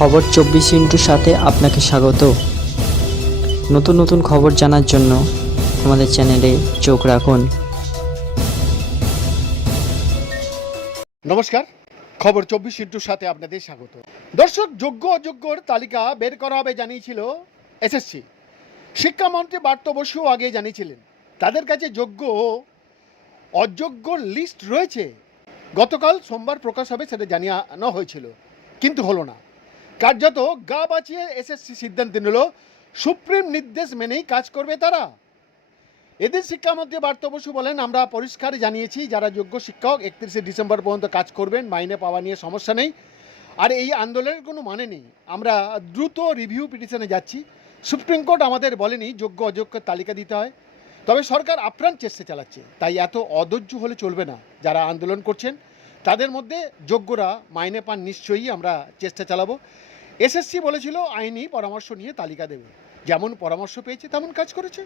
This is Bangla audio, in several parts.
খবর চব্বিশ ইন্টুর সাথে আপনাকে স্বাগত। নতুন নতুন খবর জানার জন্য আমাদের চ্যানেলে চোখ রাখুন। নমস্কার, খবর চব্বিশ ইন্টুর সাথে আপনাদের স্বাগত। দর্শক, যোগ্য অযোগ্যর তালিকা বের করা হবে জানিয়েছিল এসএসসি। শিক্ষামন্ত্রী বার্ত বসুও আগে জানিয়েছিলেন, তাদের কাছে যোগ্য অযোগ্য লিস্ট রয়েছে। গতকাল সোমবার প্রকাশ হবে সেটা জানানো হয়েছিল, কিন্তু হলো না। কার্যত গা বাঁচিয়ে এসএসসি সিদ্ধান্ত নিল, সুপ্রিম নির্দেশ মেনেই কাজ করবে তারা। এদের শিক্ষামন্ত্রী বার্ত বসু বলেন, আমরা পরিষ্কার জানিয়েছি, যারা যোগ্য শিক্ষক, একত্রিশে ডিসেম্বর পর্যন্ত কাজ করবেন, মাইনে পাওয়া নিয়ে সমস্যা নেই। আর এই আন্দোলনের কোনো মানে নেই। আমরা দ্রুত রিভিউ পিটিশনে যাচ্ছি। সুপ্রিম কোর্ট আমাদের বলেনি, যোগ্য অযোগ্যের তালিকা দিতে হয়। তবে সরকার আপ্রাণ চেষ্টা চালাচ্ছে। তাই এত অধৈর্য হলে চলবে না। যারা আন্দোলন করছেন তাদের মধ্যে যোগ্যরা মাইনে পান নিশ্চয়ই, আমরা চেষ্টা চালাবো। এসএসসি বলেছিল আইনি পরামর্শ নিয়ে তালিকা দেবে। যেমন পরামর্শ পেয়েছে, তেমন কাজ করেছে।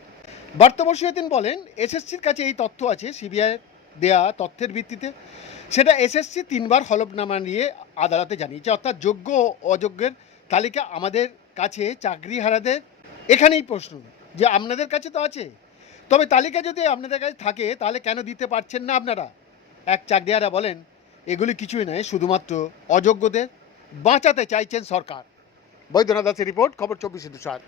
বার্তবর্ষী দিন বলেন, এসএসসির কাছে এই তথ্য আছে, সিবিআই দেয়া তথ্যের ভিত্তিতে। সেটা এসএসসি তিনবার হলফনামা নিয়ে আদালতে জানিয়েছে। অর্থাৎ যোগ্য ও অযোগ্যের তালিকা আমাদের কাছে, চাকরিহারাদের এখানেই প্রশ্ন, যে আপনাদের কাছে তো আছে। তবে তালিকা যদি আপনাদের কাছে থাকে, তাহলে কেন দিতে পারছেন না আপনারা? এক চাকরিহারা বলেন এগুলি কিছুই নয় শুধুমাত্র অযোগ্যদের বাঁচাতে চাইছেন সরকার। বৈদ্যনাথ দাসের রিপোর্ট খবর চব্বিশ সাত